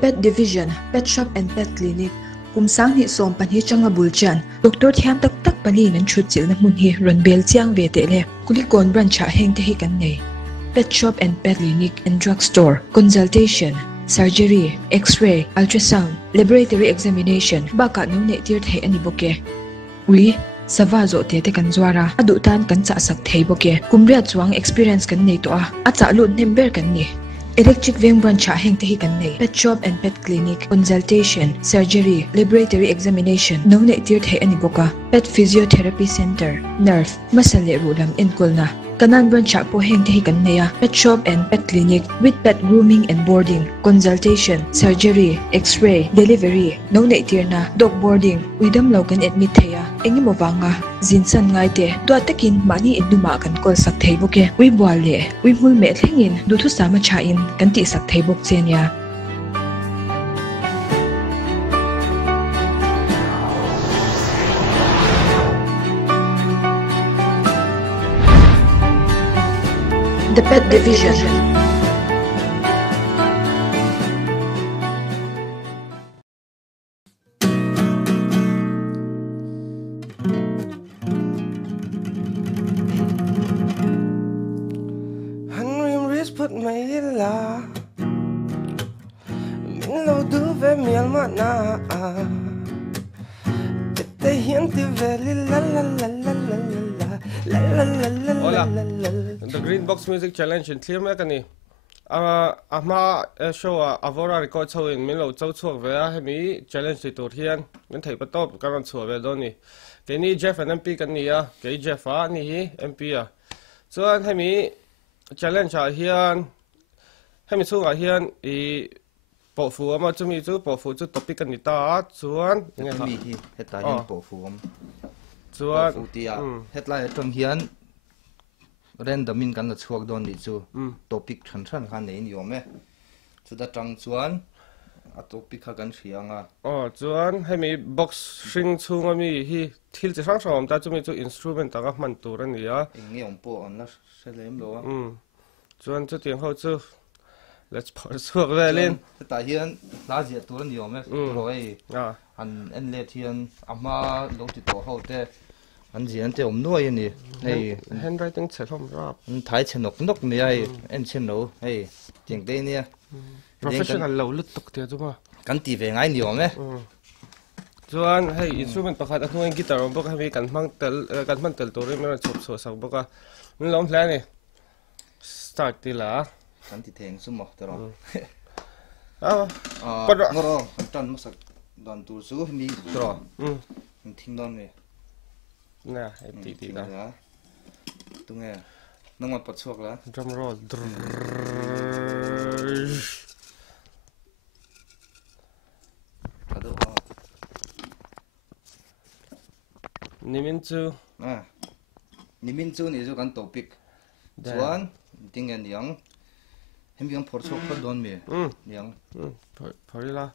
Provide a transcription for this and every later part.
Pet Division, Pet Shop and Pet Clinic. Kumsang hi som pan hi changa bulchan. Doktor thiam tak tak pani nan chut chil na mun hi ron bel chiang ve te le. Kulikon branch heng te hi kan nei. Pet Shop and Pet Clinic and Drugstore. Consultation, surgery, X-ray, ultrasound, laboratory examination. Baka no ne tir thei ani boke. Ui, sava zo te te kan zwara. Adu tan kan cha sak thei boke. Kumria chuang experience kan nei to a. Acha lut nember kan ni. Electric Veng branch heng te hi kan nei. Pet Shop and Pet Clinic, consultation, surgery, laboratory examination. No ne tir thei ani boka. Pet Physiotherapy Center, nerve, masale rulam inkulna. Kanan branch po heng te hi kan nei a. Pet Shop and Pet Clinic with pet grooming and boarding, consultation, surgery, X-ray, delivery. No ne tir na dog boarding. Widam law kan admit theya. Engi mo wanga zinsan ngai te do takin mani induma kan kol sak thei boke. Wi bwale, wi mul me thlengin du thu sama cha in kan ti sak thei bok chenia. The Pet Division. Put my la min lo du ve miel ma na te hiente ve la la la la la la la la la la la. The Green Box Music Challenge in clear me kani ama show AAvora Records ho in min lo chau chuak ve a hemi challenge ti tur hian min thei patop karan chu ve do ni ke ni Jeff and Empy kan ni a ke Jeff a ni hi Empy a chuan hemi challenge a hian hemi chunga hian I po fu ama chumi chu po fu chu topic kan ni ta chuan nge mi hi heta hian po fu am chuan fu tia hetlai atang hian random in kan la chuak don ni chu topic than than khan nei ni ome chu da tang chuan a topic kha kan thianga chuan hemi box string chunga mi hi thil chi sang sang ta chumi chu instrument anga man tur ani a nge om po on la selem lo a chuan chu tiang ho chu let's pause for velin ta hian la zia tur ni ome roi an en le hian ama lo ti to ho te an jian te om noi ni hei handwriting chelom rap thai chenok nok mi ai en chen no hei tiang te ni professional lo lut tok te chuma kan ti ve ngai ni ome chuan hei instrument pakhat a hnuai guitar om bok hemi kan man tel tur me chop so sak boka min lom hla ni start ti la kan ti theng sumo tero ngoro tan masak don tur su mi tro thing don ni na ti ti da tu nge nang ma pat chuak la drum roll ado nimin chu ni chu kan topic chuan tingen yang hem yang phor chok phor don mi yang phorila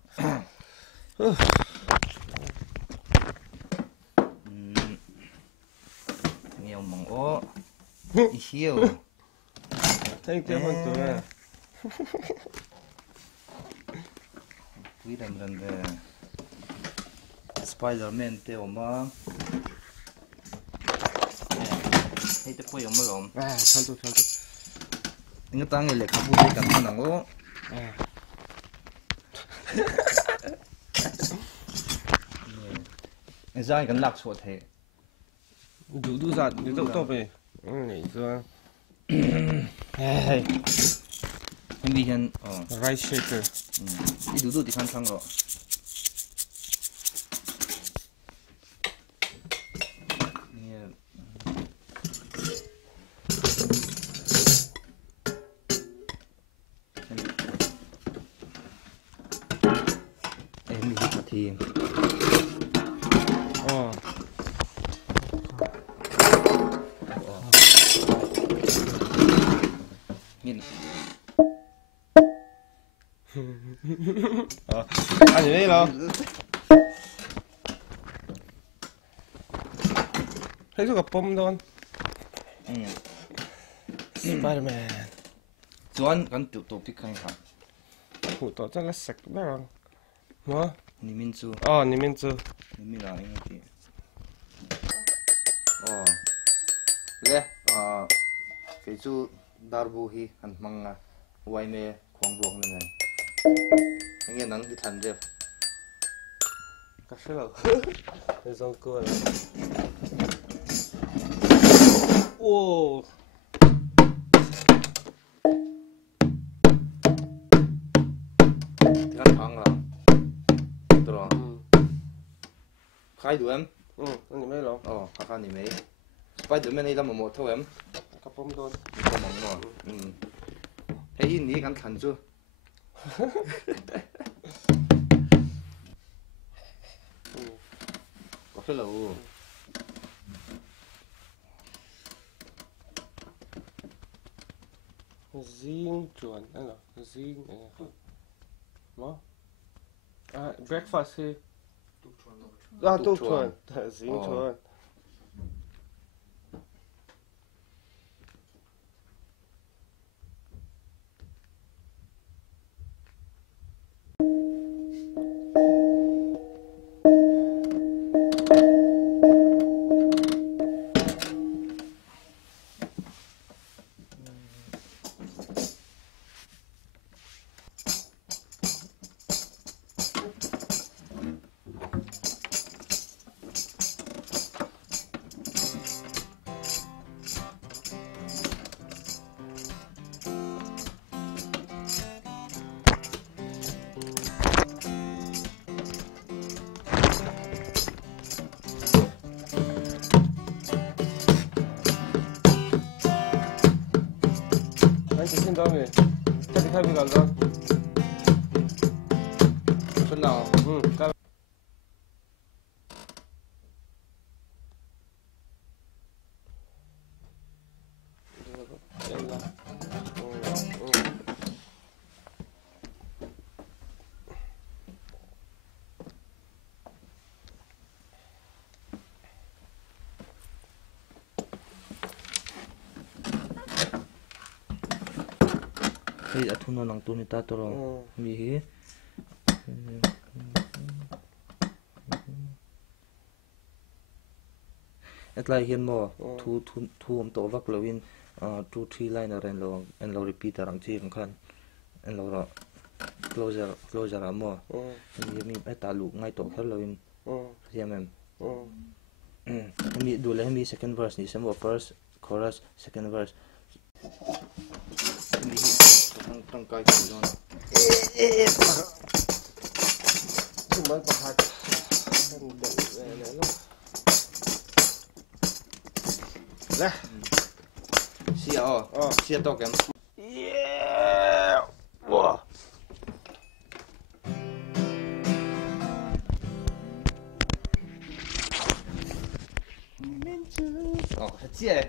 nhiều mong o hiu thank you for that quý đam ran về Spider-Man te oma hey te po yom lom chantu inga tang ele khabu de kan nang o zai kan lak so the du zat ni to pe ni zo hey hindi hian rice shaker I du di kan sang ro thì nhìn anh gì đâu thấy có gặp bom luôn Spider-Man Chuan kan tu to pi khai ha hủ tỏ cho là sạch đó rồi nó nimin chu nimin chu nimin là anh chị le cái chu darbu hi an manga wai me khoang buộc này anh nghe nắng cái thần Jeff cà phê rồi để xong cua rồi ô cái thằng là rồi khai đủ em anh nhìn mấy lọ khai nhìn mấy Spiderman này là một thôi em cặp bông đôn có mỏng rồi thấy ní cái thần chưa có cái lẩu riêng chuẩn anh là riêng nó breakfast thì tục chuẩn riêng chuẩn xin đó người chắc thì thay vì gần rồi phần nào Hey, atuna nang tu ni tato ro mi hi etlai hian mo thu om to vak lovin 2-3 line en lo repeat arang chi khan en lo ro closer amo mi eta lu ngai to khar lovin yamem mi dule mi second verse ni samo first chorus second verse trong coi thử rồi chúng mới có hai nè xia to kém yeah wow thật chia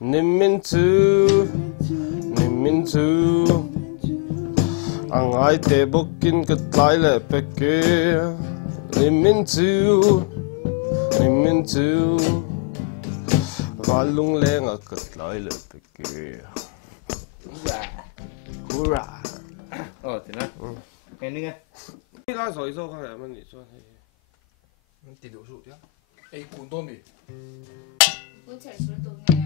Nimin tu Nimin tu ang ai te bokin ka tlai le peke Nimin tu valung lenga ka tlai le peke hurra thế này nghe đi nghe đi ra rồi sao không phải mình đi cho mình tìm đủ chứ ấy cuốn tôm đi cuốn chảy xuống tôm nghe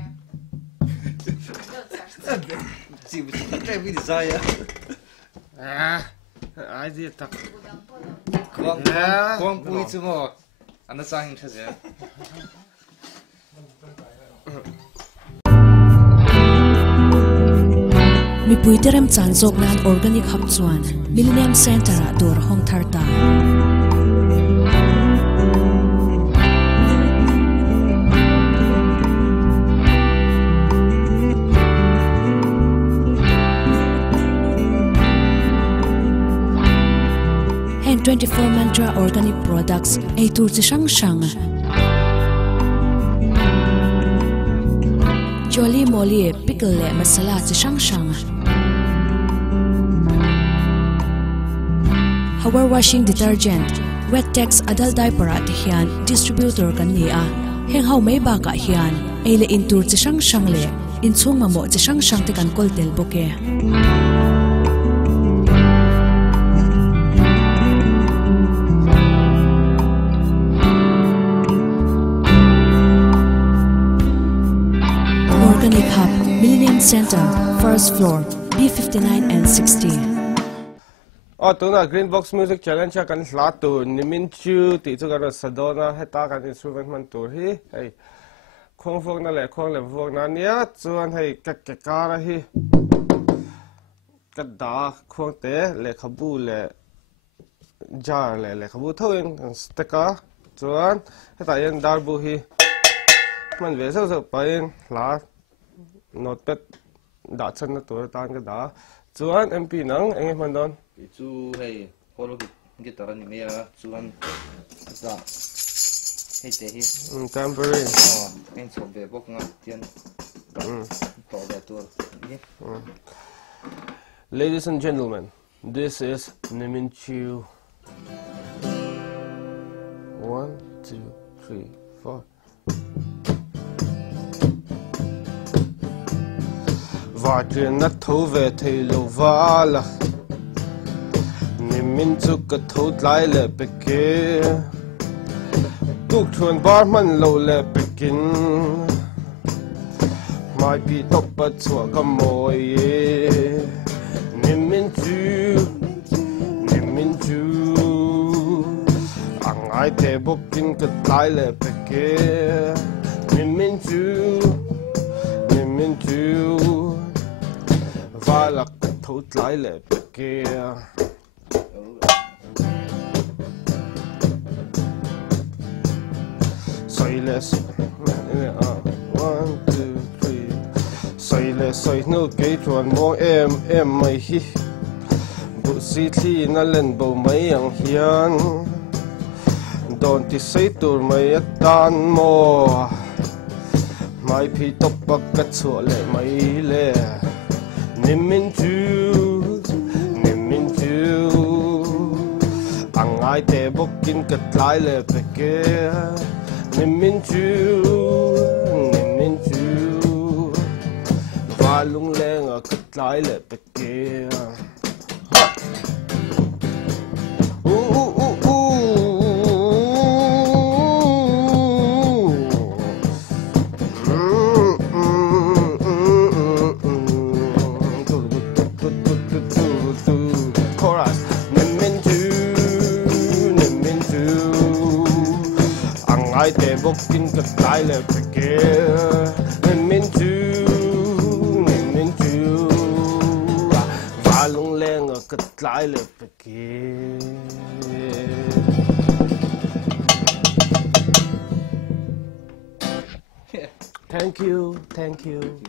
chỉ bị cái gì sai á ai đi thật quang bùi chứ mà anh sang thế gì mi puiterem chanjok nan organic hub chuan Millennium Center a dor hong tharta hen 24 mantra organic products a tur chi sang sang Jolly Molly pickle le masala chi sang sang. Power washing detergent, wet tex adult diaper at hian distributor kan ni a. Heng hau mai ba ka hian eile intur chi sang sang le in chung mamo chi sang sang te kan kol tel boke. Organic Hub, Millennium Center, first floor, B59 and 60. Tuna Green Box Music Challenge kan latu nimin chu ti chu kan sadona heta kan instrument man tur hi hey khong phok na le khong le phok na nia chuan hey ka ra hi ka da khong te le khabu le jar le khabu thoin steka chuan heta yan dar bu hi man ve so pain la notepad da chan na tur tan ka da chuan MP nang enge man don chú hay holo guitar ni mea chuan za hey te hi tambourine en so be bok nga tian to be tur ni Ladies and gentlemen, this is Nimin Chu. 1, 2, 3, 4. Và chuyện nát thấu về thì lâu vã là Nimin Chu cái thấu lại lệ bê kê Tục thuần bát man lâu lệ bê kín Mai bị tóc bát chua găm môi Nimin Chu Ang ai te bốc kinh cái lại lệ bê kê Nimin Chu Và là cái thấu lại lệ bê kê One, two, three. Say no gate one more em mai hi. Bu si thi na len bo mai ang hian. Don ti say tur mai at tan mo. Mai phi top bak ka chu le mai le. Nimin Chu. Ang ai te bokin kat lai le peke. Nimin Chu Và lung lên ở cất lái lệ bạch kia Chorus Nimin Chu Ai te bokin ka tai le peke Nimin Chu Va lung leng ka tai le peke Thank you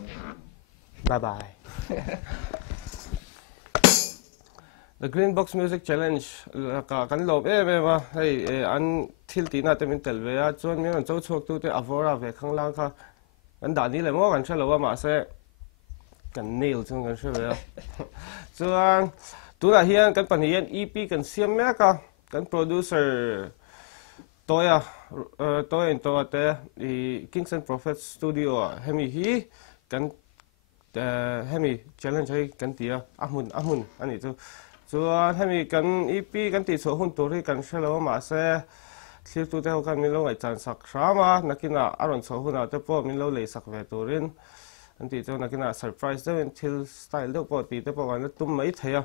Bye bye The Green Box Music Challenge ka kan lob ma hey an thil ti na te min tel ve a chuan mi an chau chhuak tu te AAvora ve khang lang kha an da ni le mo kan thalo ma se kan nail chung kan hre ve a chuan tu na hian kan pani hian EP kan siam me ka kan producer toya te I Kings and Prophets Studio hemi hi kan hemi challenge hai kan tia amun ani chu chuan hemi kan EP kan ti chu hun tur hi kan hrelo ma se thlir tu te ho kan min lo ngai chan sak rama nakina aron chu huna te po min lo lei sak ve turin an ti chu nakina surprise de thil style de po ti te po kan tum mai theya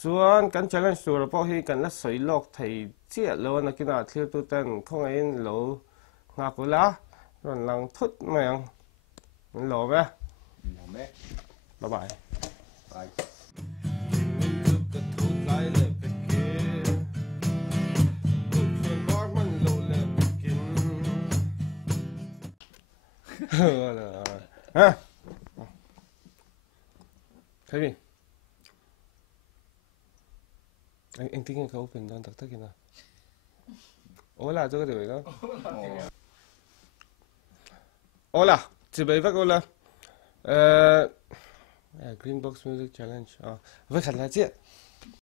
chuan kan challenge tur po hi kan la soi lok thei chia lo nakina thlir tu ten khong in lo nga kula ron lang thut mayang lo ve bye bye Hả? Thấy gì? Anh tính anh khâu open đang tắc kìa nào. Hola, cho cái điều đó. Hola. chỉ bây vác là Green Box Music Challenge với khán giả chứ